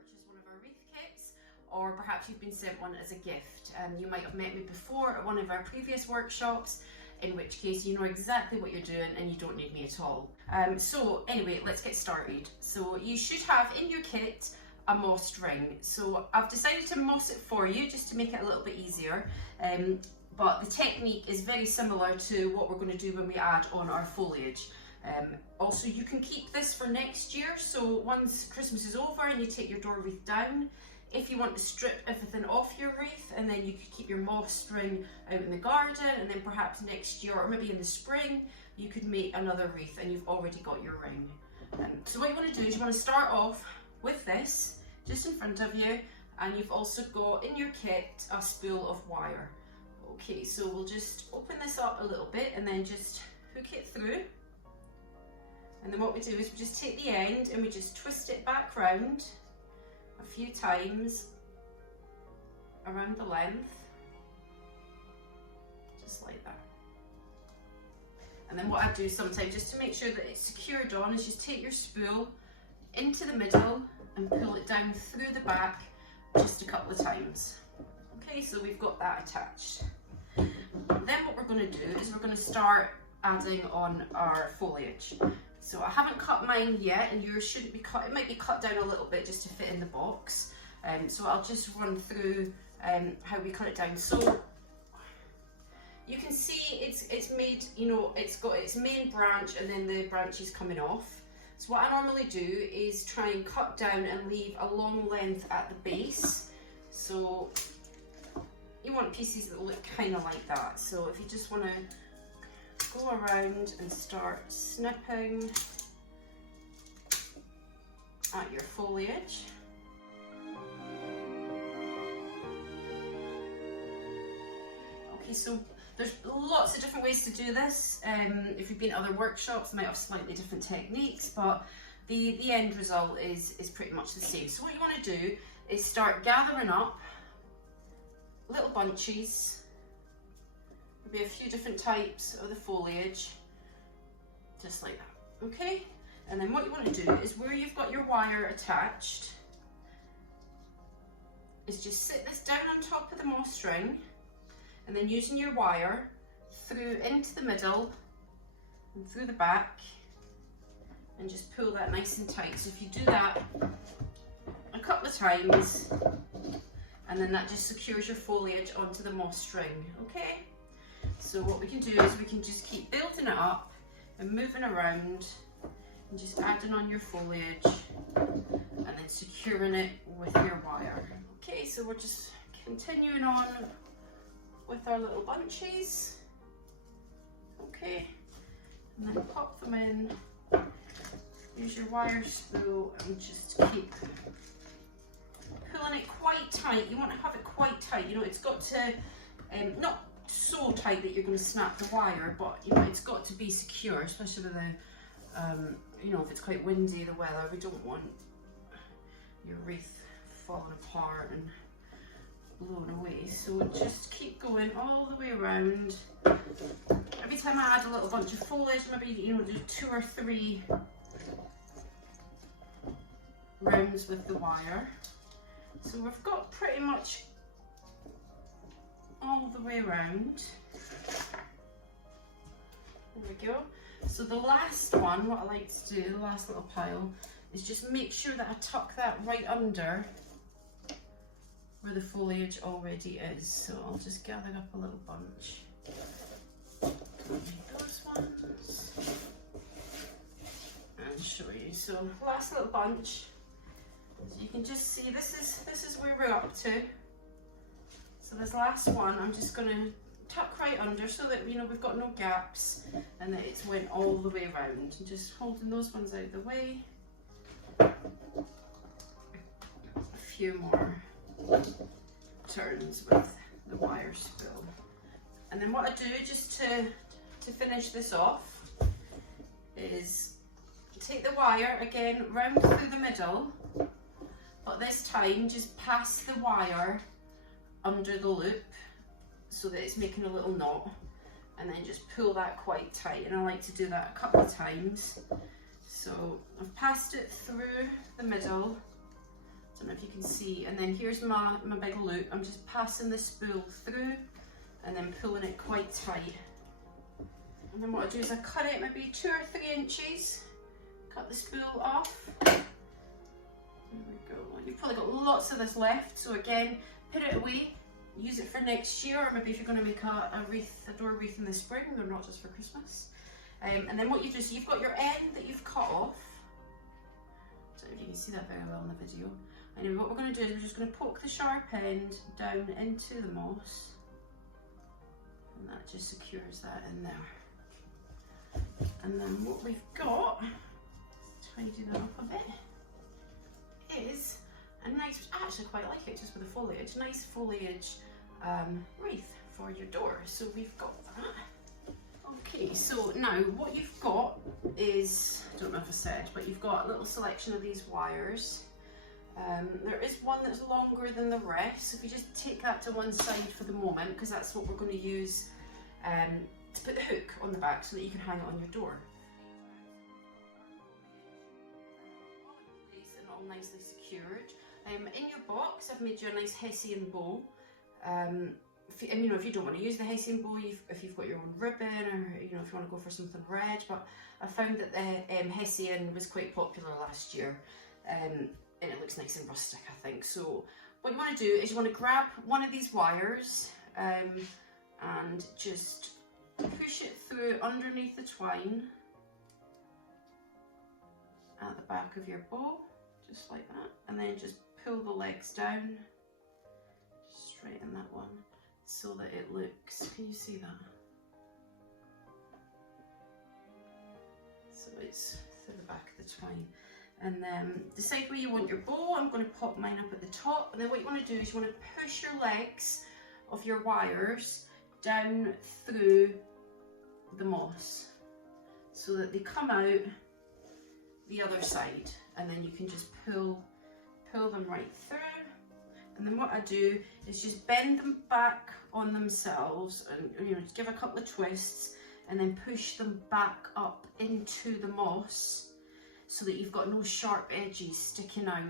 purchased one of our wreath kits, or perhaps you've been sent one as a gift. You might have met me before at one of our previous workshops, in which case you know exactly what you're doing and you don't need me at all. So anyway, let's get started. So you should have in your kit a mossed ring. So I've decided to moss it for you just to make it a little bit easier. But the technique is very similar to what we're going to do when we add on our foliage. Also, you can keep this for next year. So once Christmas is over and you take your door wreath down, if you want to strip everything off your wreath, and then you could keep your mossed ring out in the garden, and then perhaps next year or maybe in the spring you could make another wreath and you've already got your ring. So what you want to do is you want to start off with this just in front of you, and you've also got in your kit a spool of wire. Okay, so we'll just open this up a little bit and then just hook it through. And then what we do is we just take the end and we just twist it back round a few times around the length, just like that. And then what I do sometimes, just to make sure that it's secured on, is just take your spool into the middle and pull it down through the back just a couple of times. Okay, so we've got that attached. Then what we're going to do is we're going to start adding on our foliage. So I haven't cut mine yet, and yours shouldn't be cut. It might be cut down a little bit just to fit in the box. So I'll just run through how we cut it down. So you can see it's made, you know, it's got its main branch and then the branches coming off. So what I normally do is try and cut down and leave a long length at the base. So you want pieces that look kind of like that. So if you just want to go around and start snipping at your foliage. Okay, so there's lots of different ways to do this. If you've been at other workshops, you might have slightly different techniques, but the end result is pretty much the same. So what you want to do is start gathering up little bunches. There'll be a few different types of the foliage, just like that, okay? And then what you want to do is where you've got your wire attached, is just sit this down on top of the moss string, and then using your wire through into the middle and through the back, and just pull that nice and tight. So if you do that a couple of times, and then that just secures your foliage onto the moss string, okay? So what we can do is we can just keep building it up and moving around and just adding on your foliage and then securing it with your wire. Okay, so we're just continuing on with our little bunches. Okay, and then pop them in, use your wire spool and just keep pulling it quite tight. You want to have it quite tight, you know, it's got to, not so tight that you're going to snap the wire, but you know, it's got to be secure, especially with the, you know, if it's quite windy, the weather, we don't want your wreath falling apart and blown away. So just keep going all the way around. Every time I add a little bunch of foliage, maybe, you know, do 2 or 3 rounds with the wire. So we've got pretty much all the way around. There we go. So the last one, what I like to do, the last little pile, is just make sure that I tuck that right under where the foliage already is. So I'll just gather up a little bunch. Those ones. And show you. So last little bunch. So you can just see this is where we're up to. So this last one, I'm just going to tuck right under so that, you know, we've got no gaps and that it's went all the way around. And just holding those ones out of the way. A few more turns with the wire spool. And then what I do just to finish this off is take the wire again round through the middle, but this time just pass the wire under the loop so that it's making a little knot, and then just pull that quite tight. And I like to do that a couple of times. So I've passed it through the middle Don't know if you can see. And then here's my big loop. I'm just passing the spool through and then pulling it quite tight. And then what I do is I cut it maybe 2 or 3 inches. Cut the spool off. There we go. You've probably got lots of this left, so again, put it away. Use it for next year, or maybe if you're going to make a wreath, a door wreath in the spring, or not just for Christmas. And then what you do, so you've got your end that you've cut off. I don't know if you can see that very well in the video. Anyway, what we're going to do is we're just going to poke the sharp end down into the moss, and that just secures that in there. And then what we've got, tidy that up a bit, is a nice, I actually quite like it just with the foliage, nice foliage wreath for your door. So we've got that. Okay, so now what you've got is, I don't know if I said, but you've got a little selection of these wires. There is one that's longer than the rest, so if you just take that to one side for the moment, because that's what we're going to use to put the hook on the back so that you can hang it on your door. And all nicely secured. In your box, I've made you a nice Hessian bow. And you know, if you don't want to use the Hessian bow, if you've got your own ribbon, or you know, if you want to go for something red, but I found that the Hessian was quite popular last year, and it looks nice and rustic, I think. So what you want to do is you want to grab one of these wires and just push it through underneath the twine at the back of your bow, just like that, and then just pull the legs down, straighten that one so that it looks, can you see that? So it's through the back of the twine. And then decide where you want your bow. I'm going to pop mine up at the top, and then what you want to do is you want to push your legs of your wires down through the moss so that they come out the other side, and then you can just pull them right through. And then what I do is just bend them back on themselves, and you know, just give a couple of twists, and then push them back up into the moss so that you've got no sharp edges sticking out.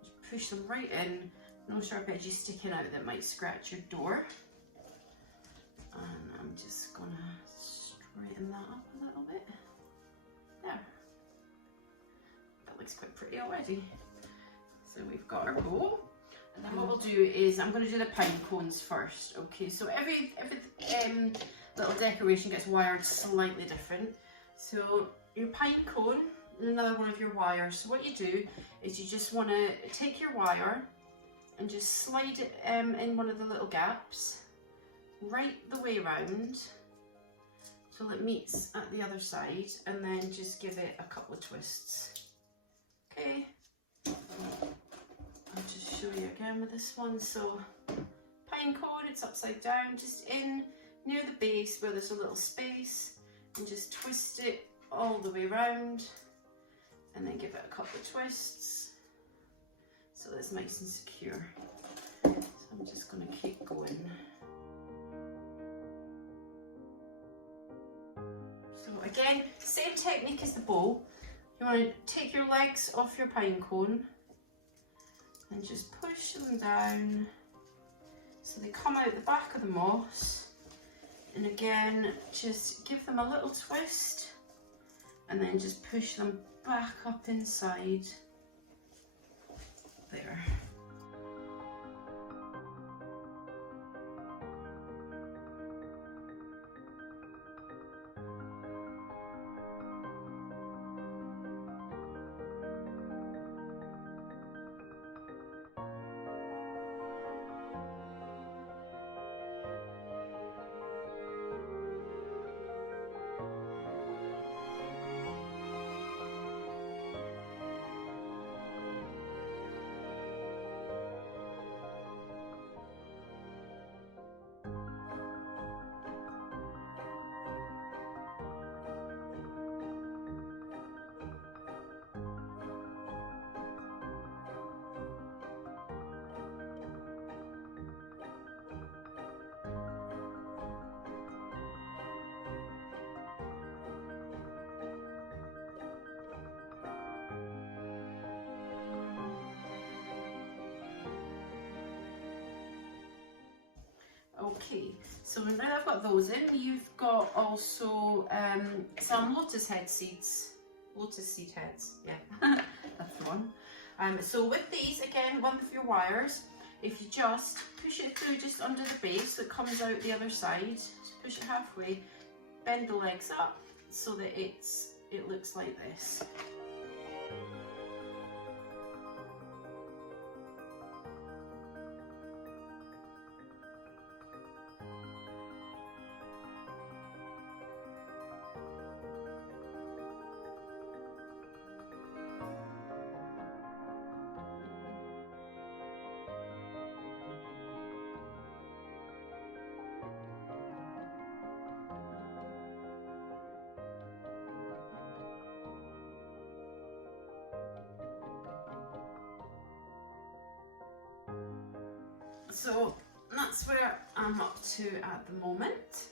Just push them right in, no sharp edges sticking out that might scratch your door. And I'm just gonna straighten that up a little bit. There. That looks quite pretty already. So we've got our bow. And then what we'll do is, I'm going to do the pine cones first. Okay, so every little decoration gets wired slightly different. So your pine cone, and another one of your wires. So what you do is you just want to take your wire and just slide it in one of the little gaps, right the way around till it meets at the other side, and then just give it a couple of twists. Okay. I'll just show you again with this one. So pine cone, it's upside down, just in near the base where there's a little space, and just twist it all the way around, and then give it a couple of twists so that it's nice and secure. So I'm just going to keep going. So again, same technique as the bow. You want to take your legs off your pine cone and just push them down so they come out the back of the moss, and again just give them a little twist and then just push them back up inside there. Okay, so now I've got those in, you've got also some lotus head seeds. Lotus seed heads, yeah, that's the one. So with these, again, one of your wires, if you just push it through just under the base so it comes out the other side, just push it halfway, bend the legs up so that it looks like this. So that's where I'm up to at the moment.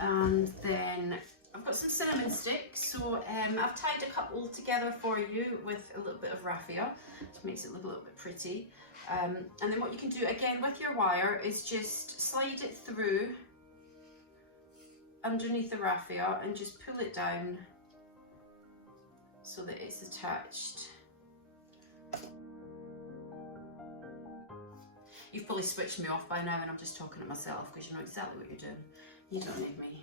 And then I've got some cinnamon sticks, so I've tied a couple together for you with a little bit of raffia, which makes it look a little bit pretty. And then what you can do again with your wire is just slide it through underneath the raffia and just pull it down so that it's attached. You've probably switched me off by now and I'm just talking to myself because you know exactly what you're doing. You don't need me.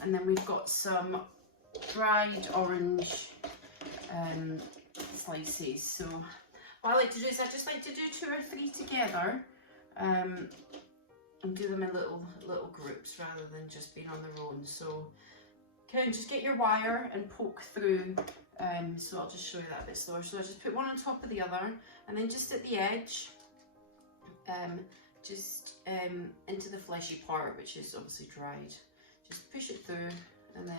And then we've got some dried orange slices. So what I like to do is I just like to do 2 or 3 together and do them in little groups rather than just being on their own. So just get your wire and poke through. So I'll just show you that a bit slower. So I just put one on top of the other and then just at the edge, into the fleshy part, which is obviously dried. Just push it through and then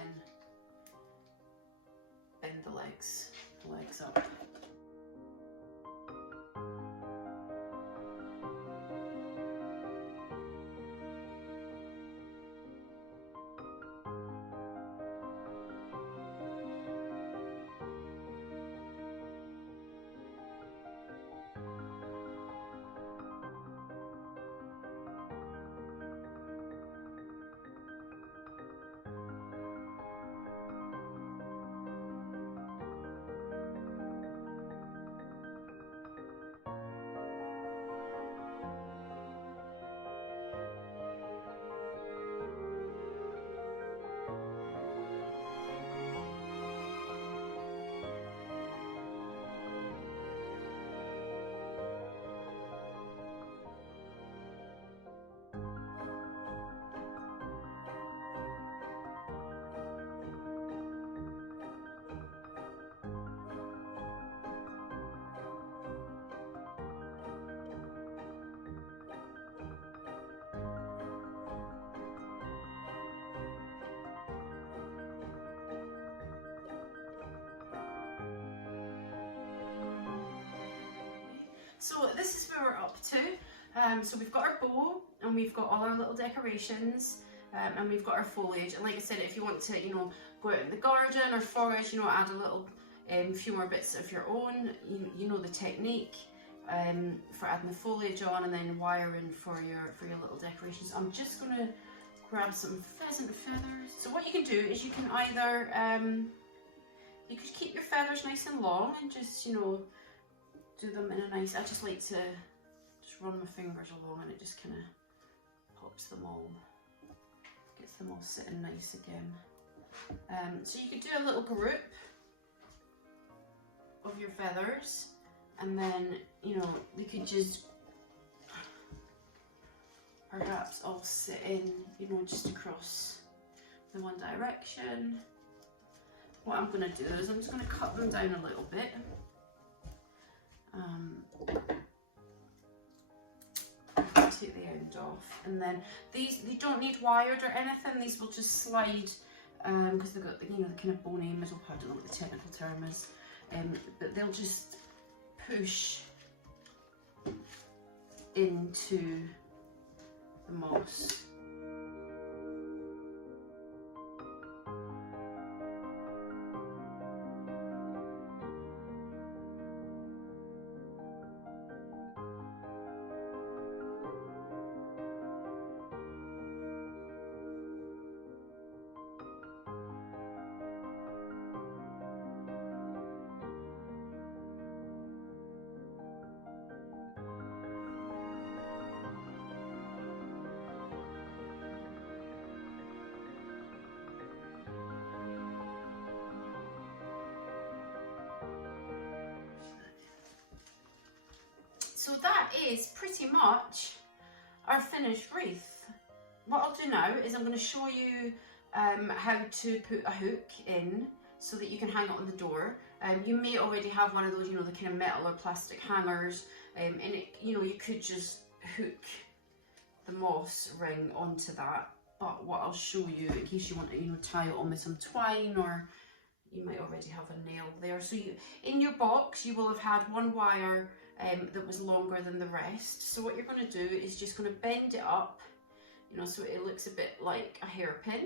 bend the legs up. So this is where we're up to. So we've got our bowl and we've got all our little decorations and we've got our foliage. And like I said, if you want to, go out in the garden or forage, add a little few more bits of your own, you know the technique for adding the foliage on and then wiring for your little decorations. I'm just going to grab some pheasant feathers. So what you can do is you can either, you could keep your feathers nice and long and just, do them in a nice, I just like to just run my fingers along and it just kind of pops them all, gets them all sitting nice again. So you could do a little group of your feathers and then, we could just perhaps all sit in, just across in one direction. What I'm going to do is I'm just going to cut them down a little bit. Take the end off, and then these, they don't need wired or anything. These will just slide because they've got the, you know, the kind of bony middle part. I don't know what the technical term is, but they'll just push into the moss. So that is pretty much our finished wreath. What I'll do now is I'm going to show you how to put a hook in so that you can hang it on the door. You may already have one of those, you know, the kind of metal or plastic hangers, and it, you know, you could just hook the moss ring onto that. But what I'll show you, in case you want to, you know, tie it on with some twine, or you might already have a nail there. So you, in your box, you will have had one wire that was longer than the rest. So what you're going to do is just going to bend it up, you know, so it looks a bit like a hairpin.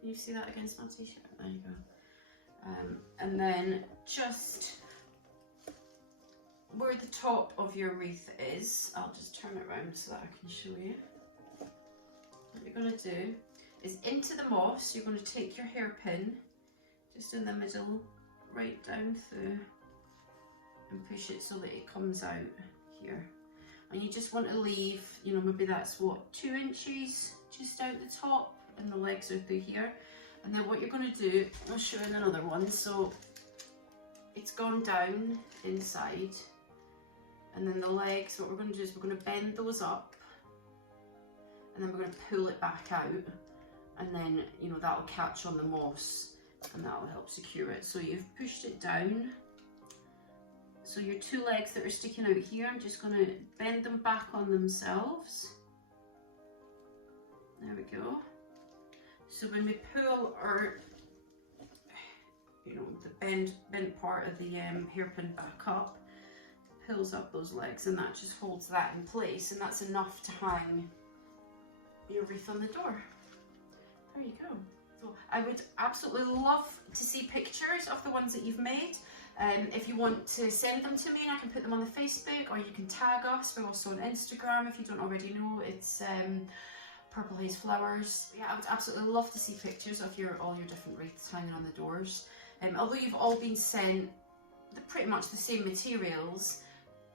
Can you see that against my t-shirt? There you go. And then just where the top of your wreath is, I'll just turn it around so that I can show you. What you're going to do is into the moss, you're going to take your hairpin just in the middle, right down through, and push it so that it comes out here. And you just want to leave, you know, maybe that's what, 2 inches just out the top, and the legs are through here. And then what you're going to do, I'll show you another one. So it's gone down inside, and then the legs, what we're going to do is we're going to bend those up, and then we're going to pull it back out, and then, you know, that'll catch on the moss and that'll help secure it. So you've pushed it down. So your 2 legs that are sticking out here, I'm just going to bend them back on themselves. There we go. So when we pull our, you know, the bent part of the hairpin back up, pulls up those legs, and that just holds that in place, and that's enough to hang your wreath on the door. There you go. So I would absolutely love to see pictures of the ones that you've made. If you want to send them to me, and I can put them on the Facebook, or you can tag us. We're also on Instagram if you don't already know. It's Purple Haze Flowers. Yeah, I would absolutely love to see pictures of all your different wreaths hanging on the doors. Although you've all been sent pretty much the same materials,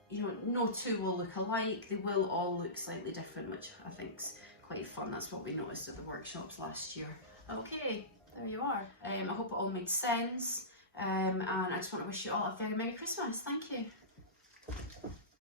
you know, no 2 will look alike. They will all look slightly different, which I think's quite fun. That's what we noticed at the workshops last year. Okay, there you are. I hope it all made sense. And I just want to wish you all a very Merry Christmas. Thank you.